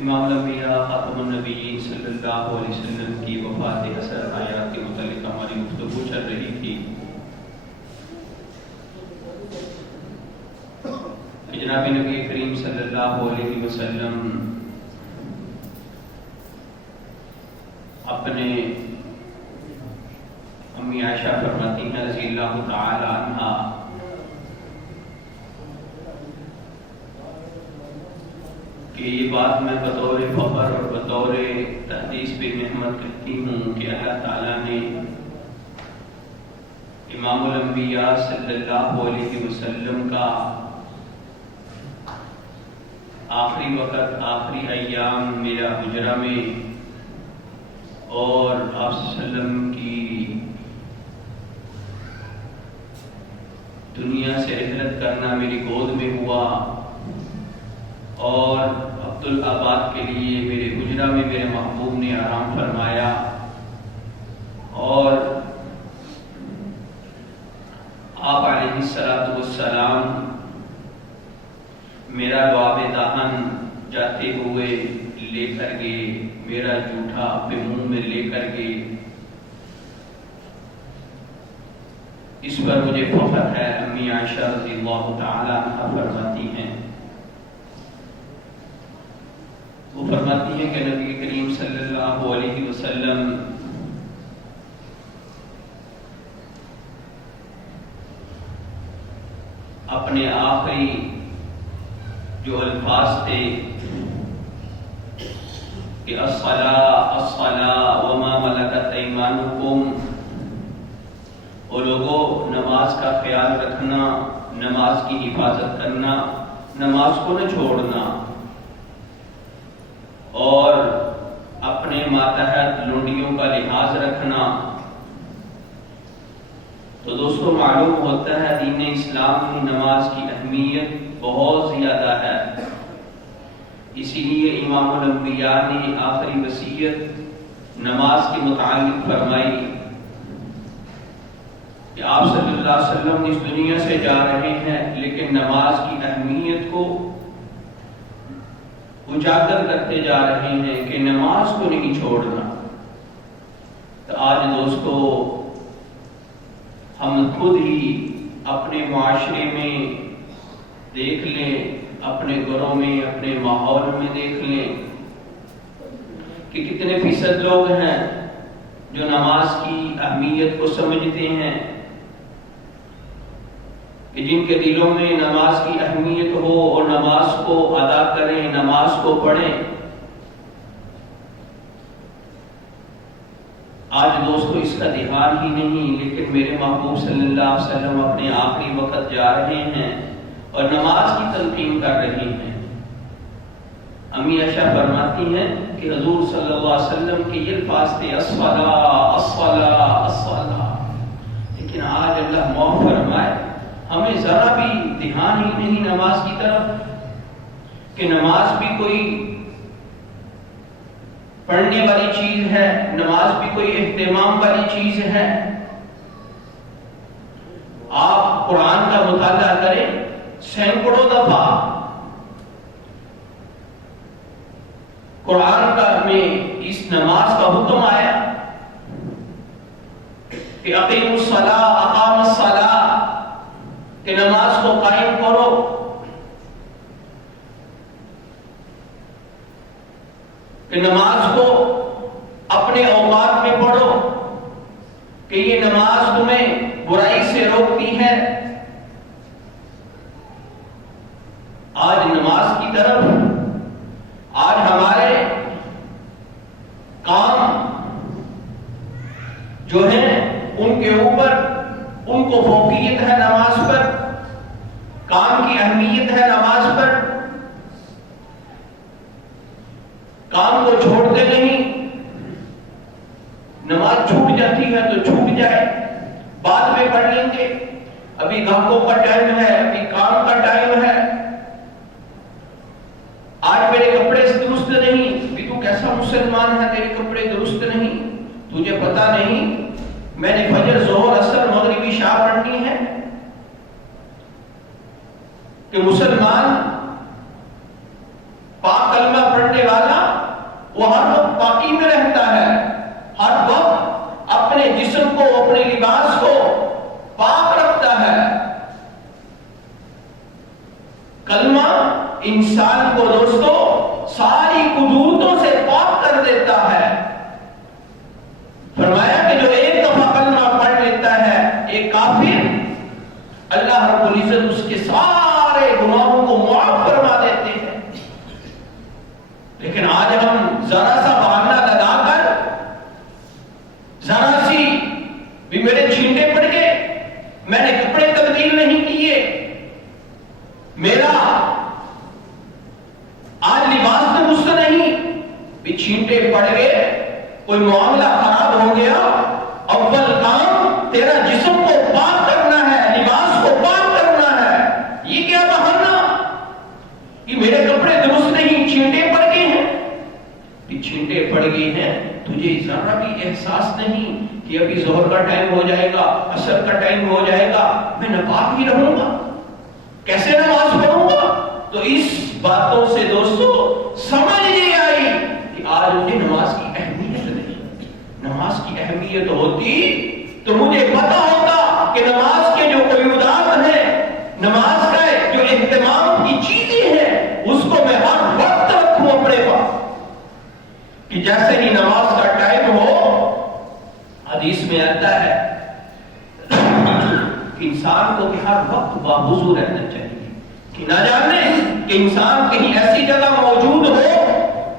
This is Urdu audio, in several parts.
امام الانبیاء خاتم النبیین صلی اللہ علیہ وسلم کی وفات حسرت آیات کے متعلق ہماری گفتگو چل رہی تھی کہ جناب نبی کریم صلی اللہ علیہ وسلم اپنے امی عائشہ فرماتی ہیں رضی اللہ تعالی عنہا کہ یہ بات میں بطور فخر اور بطور تحدیث پہ محمد کہتی ہوں کہ اللہ تعالیٰ نے امام الانبیاء صلی اللہ علیہ وسلم کا آخری وقت آخری ایام میرا حجرہ میں اور آپ صلی اللہ علیہ وسلم کی دنیا سے رحلت کرنا میری گود میں ہوا اور عبدالآباد کے لیے میرے حجرہ میں میرے محبوب نے آرام فرمایا اور آپ علیہ السلام میرا لعاب دہن جاتے ہوئے لے کر گئے، میرا جوٹھا اپنے منہ میں لے کر گئے۔ اس پر مجھے فخر ہے۔ امی عائشہ رضی اللہ تعالی عنہا فرماتی ہیں، وہ فرماتی ہیں کہ نبی کریم صلی اللہ علیہ وسلم اپنے آخری جو الفاظ تھے کہ الصلاۃ الصلاۃ وما ملکت ایمانکم، اور لوگوں نماز کا خیال رکھنا، نماز کی حفاظت کرنا، نماز کو نہ چھوڑنا اور اپنے ماتحت لونڈیوں کا لحاظ رکھنا۔ تو دوستو معلوم ہوتا ہے دین اسلام میں نماز کی اہمیت بہت زیادہ ہے۔ اسی لیے امام الانبیاء نے آخری وصیت نماز کے متعلق فرمائی کہ آپ صلی اللہ علیہ وسلم اس دنیا سے جا رہے ہیں لیکن نماز کی اہمیت کو اجاگر کرتے جا رہے ہیں کہ نماز کو نہیں چھوڑنا۔ تو آج دوستو ہم خود ہی اپنے معاشرے میں دیکھ لیں، اپنے گھروں میں، اپنے ماحول میں دیکھ لیں کہ کتنے فیصد لوگ ہیں جو نماز کی اہمیت کو سمجھتے ہیں، کہ جن کے دلوں میں نماز کی اہمیت ہو اور نماز کو ادا کریں، نماز کو پڑھیں۔ آج دوستو اس کا دھیان ہی نہیں، لیکن میرے محبوب صلی اللہ علیہ وسلم اپنے آخری وقت جا رہے ہیں اور نماز کی تلقین کر رہی ہیں۔ امی عائشہ فرماتی ہیں کہ حضور صلی اللہ علیہ وسلم کے یہ الفاظ تھے الصلاۃ الصلاۃ الصلاۃ، لیکن آج اللہ معاف فرمائے ہمیں ذرا بھی دھیان ہی نہیں نماز کی طرف کہ نماز بھی کوئی پڑھنے والی چیز ہے، نماز بھی کوئی اہتمام والی چیز ہے۔ آپ قرآن کا مطالعہ کریں، سینکڑوں دفعہ قرآن کا میں اس نماز کا حکم آیا کہ اقیموا الصلاۃ اقام الصلاۃ، کہ نماز کو قائم کرو۔ کہ نماز کو اپنے اوقات میں پڑھو، کہ یہ نماز تمہیں برائی سے روکتی ہے۔ آج نماز کی طرف آج ہمارے کام جو ہیں ان کے اوپر ان کو فوقیت ہے نماز پر، کام کی اہمیت ہے نماز پر، کام کو چھوڑتے نہیں۔ نماز چھوٹ جاتی ہے تو چھوٹ جائے، بعد میں پڑھ لیں گے، ابھی گاہکوں کا ٹائم ہے، ابھی کام کا ٹائم ہے۔ آج میرے کپڑے درست نہیں، بھی تو کیسا مسلمان ہے تیرے کپڑے درست نہیں، تجھے پتا نہیں میں نے فجر ظہر عصر مغرب عشاء پڑھنی ہے۔ کہ مسلمان پاک کلمہ پڑھنے والا انسان کو دوستو ساری قدورتوں سے پاک کر دیتا ہے. فرمایا کہ جو ایک دفعہ کلمہ پڑھ لیتا ہے ایک کافر، اللہ رب العزت اس کے سارے گناہوں کو معاف فرما دیتے ہیں. لیکن آج ہم ذرا سا بہانہ لگا کر، ذرا سی بھی میرے چھینٹے پڑ گئے، میں نے کپڑے تبدیل نہیں کیے، میرا آج لباس تو مجھ سے نہیں، بھی چھینٹے پڑ گئے، کوئی معاملہ خراب ہو گیا، اول کام تیرا جسم کو پاک کرنا ہے، لباس کو پاک کرنا ہے. یہ کیا بہانہ کہ میرے کپڑے درست نہیں، چھینٹے پڑ گئے ہیں؟ چھینٹے پڑ گئے ہیں، تجھے ذرا بھی احساس نہیں کہ ابھی ظہر کا ٹائم ہو جائے گا، عصر کا ٹائم ہو جائے گا، میں ناپاک ہی رہوں گا، کیسے نماز پڑھوں گا؟ تو اس باتوں سے دوستو سمجھ نہیں آئی کہ آج مجھے نماز کی اہمیت نہیں. نماز کی اہمیت ہوتی تو مجھے پتا ہوتا کہ نماز کے جو قیودات ہیں، نماز کا جو اہتمام کی چیزیں ہیں، اس کو میں ہر وقت رکھوں اپنے پاس، کہ جیسے ہی نماز کا ٹائم ہو، حدیث میں آتا ہے کہ انسان کو کہ ہر وقت باوضو رہنا چاہیے، کہ نہ جانے کہ انسان کہیں ایسی جگہ موجود ہو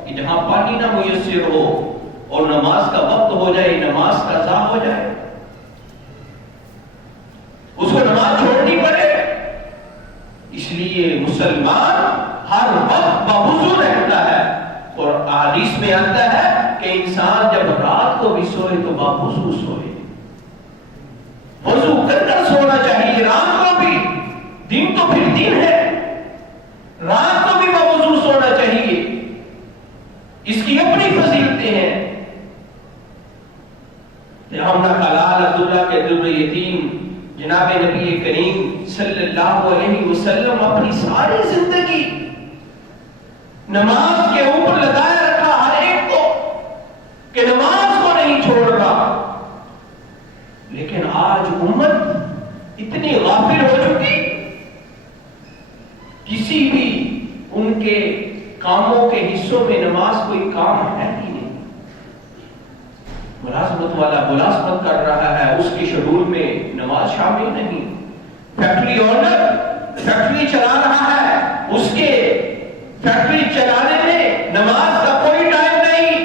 کہ جہاں پانی نہ میسر ہو اور نماز کا وقت ہو جائے، نماز قضا ہو جائے، اس کو نماز چھوڑنی پڑے. اس لیے مسلمان ہر وقت باوضو رہتا ہے. اور حدیث میں آتا ہے کہ انسان جب رات کو بھی سوئے تو باوضو سوئے، وضو کر کر سونا چاہیے. رات کو بھی، دن تو پھر دن ہے، رات کو بھی باوضو سونا چاہیے. اس کی اپنی فضیلتیں ہیں. ہمارا خلال عبداللہ کے در یتیم جناب نبی کریم صلی اللہ علیہ وسلم اپنی ساری زندگی نماز کے اوپر لگائے رکھا، ہر ایک کو کہ نماز کو نہیں چھوڑ رہا. لیکن آج امت اتنی غافل ہو چکی، کسی بھی ان کے کاموں کے حصوں میں نماز کوئی کام ہے ہی نہیں. ملازمت والا ملازمت کر رہا ہے، اس کے شیڈول میں نماز شامل نہیں. فیکٹری اونر فیکٹری چلا رہا ہے، اس کے فیکٹری چلانے میں نماز کا کوئی ٹائم نہیں.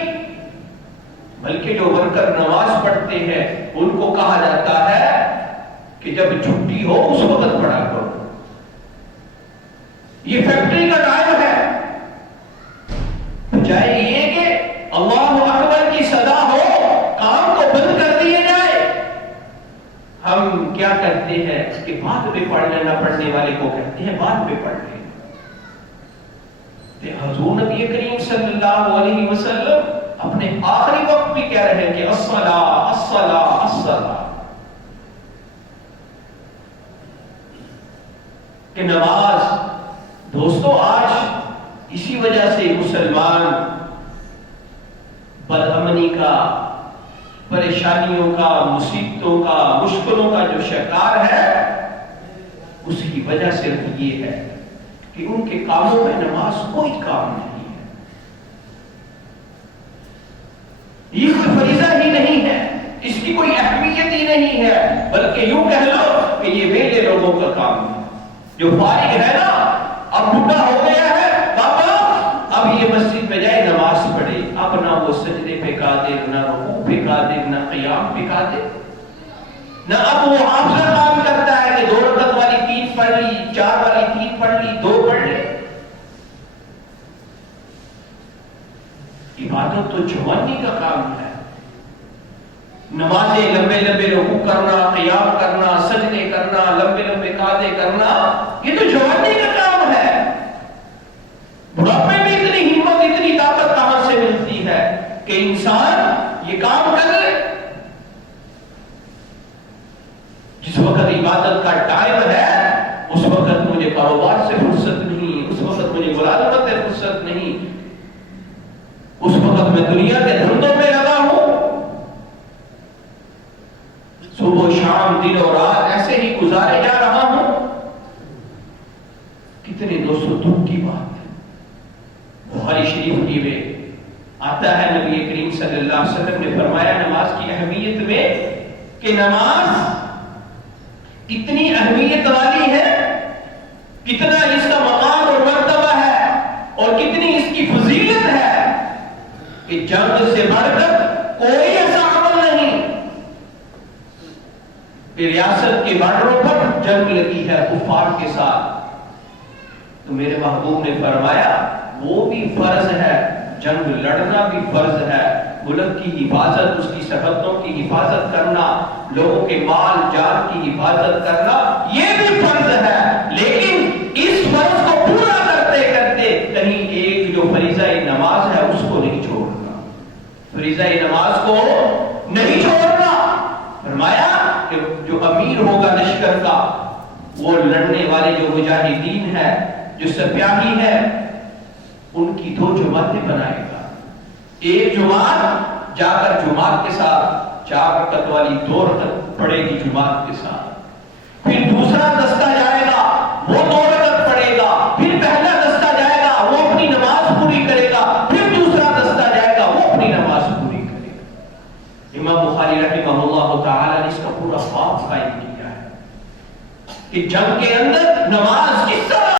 بلکہ جو ورکر نماز پڑھتے ہیں ان کو کہا جاتا ہے کہ جب چھٹی ہو اس وقت پڑھا کرو، یہ فیکٹری کا ٹائم ہے. بجائے یہ کہ اللہ اکبر کی صدا ہو، کام کو بند کر دیا جائے، ہم کیا کرتے ہیں کہ بعد میں پڑھ لینا، پڑھنے والے کو کہتے ہیں بعد میں پڑھ لیں. حضور نبی کریم صلی اللہ علیہ وسلم اپنے آخری وقت بھی کہہ رہے ہیں کہ الصلاۃ الصلاۃ الصلاۃ، کہ نماز. دوستو آج اسی وجہ سے مسلمان بدامنی کا، پریشانیوں کا، مصیبتوں کا، مشکلوں کا جو شکار ہے، اس کی وجہ صرف یہ ہے کہ ان کے کاموں میں نماز کوئی کام نہیں ہے. یہ کوئی فریضہ ہی نہیں ہے، اس کی کوئی اہمیت ہی نہیں ہے، بلکہ یوں کہہ لو کہ یہ ویلے لوگوں کا کام ہے. جو فارغ ہے نا، اب بوڑھا ہو گیا ہے، بابا اب یہ مسجد میں جائے نماز پڑھے، اب نہ وہ سجدے پہ قادر، نہ رکوع پہ قادر، نہ قیام پہ قادر، نہ اب وہ حافظہ کام کرتا ہے کہ 2 رکعت والی 3 پڑھ لی، 4 والی 3 پڑھ لی، 2 پڑھ لی. عبادت تو جوانی کا کام ہے. نمازیں لمبے لمبے رکوع کرنا، قیام کرنا، سجدے کرنا، لمبے لمبے قعدے کرنا، یہ تو جوانی کا کام ہے. بڑھاپے میں اتنی ہمت، اتنی طاقت کہاں سے ملتی ہے کہ انسان یہ کام کر لے؟ جس وقت عبادت کا ٹائم ہے اس وقت مجھے کاروبار سے فرصت نہیں، اس وقت مجھے ملازمت سے فرصت نہیں، اس وقت میں دنیا کے دھندوں میں لگا ہوں. صبح شام دن اور رات ایسے ہی گزارے جا رہا ہوں. کتنے دوستوں دکھ کی بات ہے. بخاری شریف کی میں آتا ہے نبی کریم صلی اللہ علیہ وسلم نے فرمایا نماز کی اہمیت میں کہ نماز اتنی اہمیت والی ہے، کتنا اس کا مقام اور مرتبہ ہے اور کتنی اس کی فضیلت ہے کہ جنگ سے بڑھ کر کوئی ایسا عمل نہیں. ریاست کے بارڈروں پر جنگ لگی ہے کفار کے ساتھ، تو میرے محبوب نے فرمایا وہ بھی فرض ہے، جنگ لڑنا بھی فرض ہے، ملک کی حفاظت، اس کی سرحدوں کی حفاظت کرنا، لوگوں کے مال جان کی حفاظت کرنا یہ بھی فرض ہے. لیکن اس فرض کو پورا کرتے کرتے کہیں ایک جو فریضہ نماز ہے اس کو نہیں چھوڑنا، فریضہ نماز کو نہیں چھوڑنا. فرمایا کہ جو امیر ہوگا لشکر کا، وہ لڑنے والے جو مجاہدین ہے، جو سپاہی ہے، ان کی 2 جماعتیں بنائے گا. ایک جماعت جا کر جماعت کے ساتھ 4 رکعت والی 2 رکعت پڑھے گی جماعت کے ساتھ. پھر دوسرا دستہ جائے گا، وہ 2 رکعت پڑھے گا. پھر پہلا دستہ جائے گا، وہ اپنی نماز پوری کرے گا. پھر دوسرا دستہ جائے گا، وہ اپنی نماز پوری کرے گا. امام بخاری رحمہ اللہ تعالی نے اس کا پورا باب قائم کیا ہے کہ جنگ کے اندر نماز کس طرح